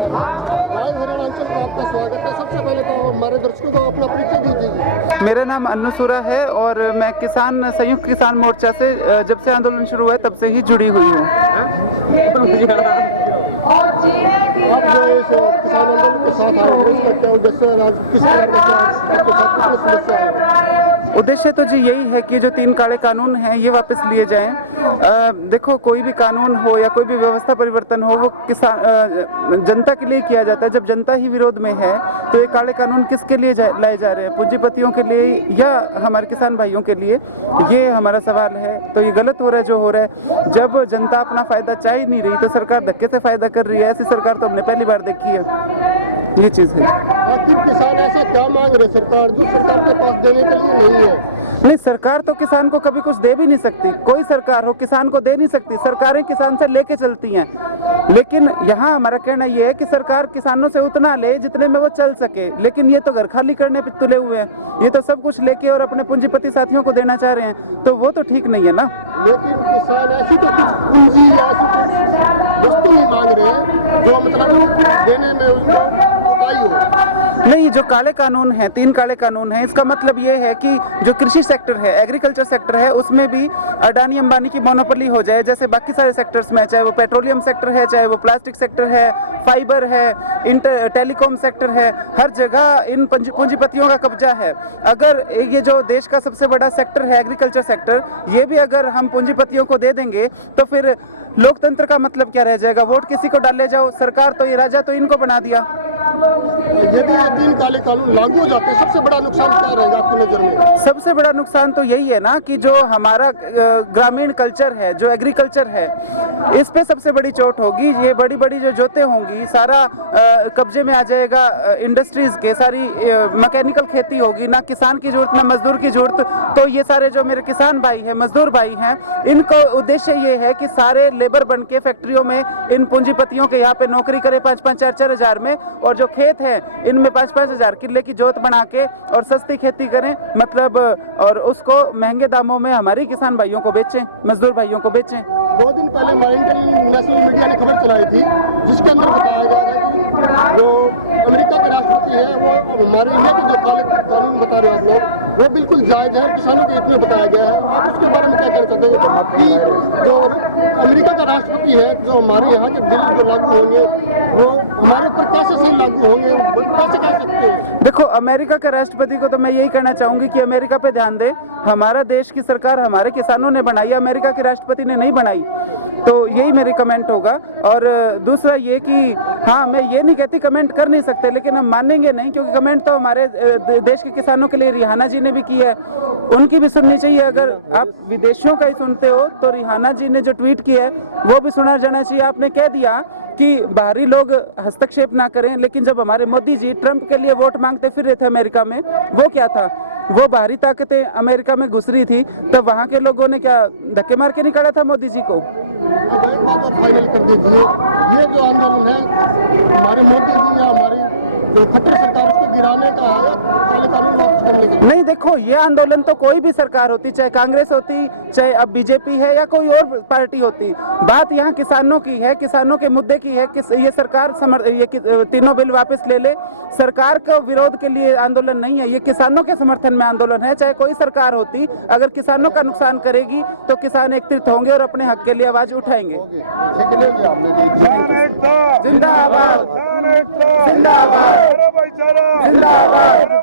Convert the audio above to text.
हरियाणा अंचल का आपका स्वागत है। सबसे पहले तो हमारे दर्शकों को अपना परिचय दीजिए। मेरा नाम अन्नू सूरा है और मैं किसान संयुक्त किसान मोर्चा से जब से आंदोलन शुरू हुआ है तब से ही जुड़ी हुई हूँ। आप जो इस किसान आंदोलन के साथ आए हैं, इसका क्या उद्देश्य है? किस तरह का आपके साथ कितनी समस्या है? उद्देश्य तो जी यही है कि जो 3 काले कानून हैं ये वापस लिए जाएं। देखो, कोई भी कानून हो या कोई भी व्यवस्था परिवर्तन हो वो किसान जनता के लिए किया जाता है। जब जनता ही विरोध में है तो ये काले कानून किसके लिए लाए जा रहे हैं? पूंजीपतियों के लिए या हमारे किसान भाइयों के लिए? ये हमारा सवाल है। तो ये गलत हो रहा है जो हो रहा है। जब जनता अपना फायदा चाह ही नहीं रही तो सरकार धक्के से फायदा कर रही है। ऐसी सरकार तो हमने पहली बार देखी है। ये चीज़ है। आखिर किसान ऐसा क्या मांग रहे सरकार जो सरकार के पास देने के लिए नहीं है? नहीं, सरकार तो किसान को कभी कुछ दे भी नहीं सकती। कोई सरकार हो किसान को दे नहीं सकती। सरकारें किसान से लेके चलती हैं। लेकिन यहाँ हमारा कहना ये है कि सरकार किसानों से उतना ले जितने में वो चल सके। लेकिन ये तो घर खाली करने पे तुले हुए हैं। ये तो सब कुछ लेके और अपने पूंजीपति साथियों को देना चाह रहे हैं, तो वो तो ठीक नहीं है ना। लेकिन किसान ऐसी तो कुछ पूंजी या ऐसी कुछ वस्तु ही मांग रहे हैं जो मतलब देने में उनको उपाय हो। नहीं, जो काले कानून हैं, 3 काले कानून हैं, इसका मतलब ये है कि जो कृषि सेक्टर है, एग्रीकल्चर सेक्टर है, उसमें भी अडानी अंबानी की मोनोपोली हो जाए जैसे बाकी सारे सेक्टर्स में, चाहे वो पेट्रोलियम सेक्टर है, चाहे वो प्लास्टिक सेक्टर है, फाइबर है, टेलीकॉम सेक्टर है। हर जगह इन पूंजीपतियों का कब्जा है। अगर ये जो देश का सबसे बड़ा सेक्टर है एग्रीकल्चर सेक्टर, ये भी अगर हम पूंजीपतियों को दे देंगे तो फिर लोकतंत्र का मतलब क्या रह जाएगा? वोट किसी को डाले जाओ। सरकार तो ये राजा तो इनको बना दिया। यदि ये 3 काले कानून लागू हो जाते हैं, सबसे बड़ा नुकसान क्या रहेगा आपकी नजर में? सबसे बड़ा नुकसान तो यही है ना कि जो हमारा ग्रामीण कल्चर है, जो एग्रीकल्चर है, इस पे सबसे बड़ी चोट होगी। ये बड़ी बड़ी जो जोतें होंगी, सारा कब्जे में आ जाएगा इंडस्ट्रीज के। सारी मैकेनिकल खेती होगी, ना किसान की जरूरत ना मजदूर की जरूरत। तो ये सारे जो मेरे किसान भाई हैं, मजदूर भाई हैं, इनको उद्देश्य ये है कि सारे लेबर बन के फैक्ट्रियों में इन पूंजीपतियों के यहाँ पे नौकरी करें 5-5, 4-4 हज़ार में, और जो खेत है इनमें 5-5 हज़ार किले की जोत बना के और सस्ती खेती करें, मतलब, और उसको महंगे दामों में हमारे किसान भाइयों को बेचें, मजदूर भाइयों को बेचें। 2 दिन पहले इंटरनेशनल मीडिया ने खबर चलाई थी जिसके अंदर बताया गया था कि जो अमेरिका के राष्ट्रपति है वो हमारे इंडिया के जो काले कानून बता रहे हो आप लोग, वो बिल्कुल जायज है, किसानों के हित में बताया गया है। आप उसके बारे में क्या कहना चाहते हैं कि जो अमेरिका का राष्ट्रपति है, जो हमारे यहाँ के बिल जो लागू होंगे वो हमारे ऊपर कैसे सही लागू होंगे, कैसे कह सकते हैं? देखो, अमेरिका के राष्ट्रपति को तो मैं यही कहना चाहूंगी कि अमेरिका पे ध्यान दे। हमारा देश की सरकार हमारे किसानों ने बनाई, अमेरिका के राष्ट्रपति ने नहीं बनाई। तो यही मेरी कमेंट होगा। और दूसरा ये कि हाँ, मैं ये नहीं कहती कमेंट कर नहीं सकते, लेकिन हम मानेंगे नहीं, क्योंकि कमेंट तो हमारे देश के किसानों के लिए रिहाना जी ने भी की है, उनकी भी सुननी चाहिए। अगर आप विदेशियों का ही सुनते हो तो रिहाना जी ने जो ट्वीट किया है वो भी सुना जाना चाहिए। आपने कह दिया कि बाहरी लोग हस्तक्षेप ना करें, लेकिन जब हमारे मोदी जी ट्रंप के लिए वोट मांगते फिर रहे थे अमेरिका में, वो क्या था? वो बाहरी ताकतें अमेरिका में घुस रही थी, तब वहाँ के लोगों ने क्या धक्के मार के निकाला था मोदी जी को? अब एक बात और फाइनल कर दीजिए, ये जो आंदोलन है हमारे मोदी जी या हमारी जो खट्टर सरकार उसको गिराने का है, काले कानून वापस करने का? नहीं, देखो, ये आंदोलन तो कोई भी सरकार होती, चाहे कांग्रेस होती, चाहे अब बीजेपी है या कोई और पार्टी होती, बात यहाँ किसानों की है, किसानों के मुद्दे की है कि ये सरकार ये तीनों बिल वापस ले ले। सरकार का विरोध के लिए आंदोलन नहीं है, ये किसानों के समर्थन में आंदोलन है। चाहे कोई सरकार होती, अगर किसानों का नुकसान करेगी तो किसान एकत्रित होंगे और अपने हक के लिए आवाज उठाएंगे। जिंदाबाद जिंदाबाद, जिंदाबाद, जिंदाबाद।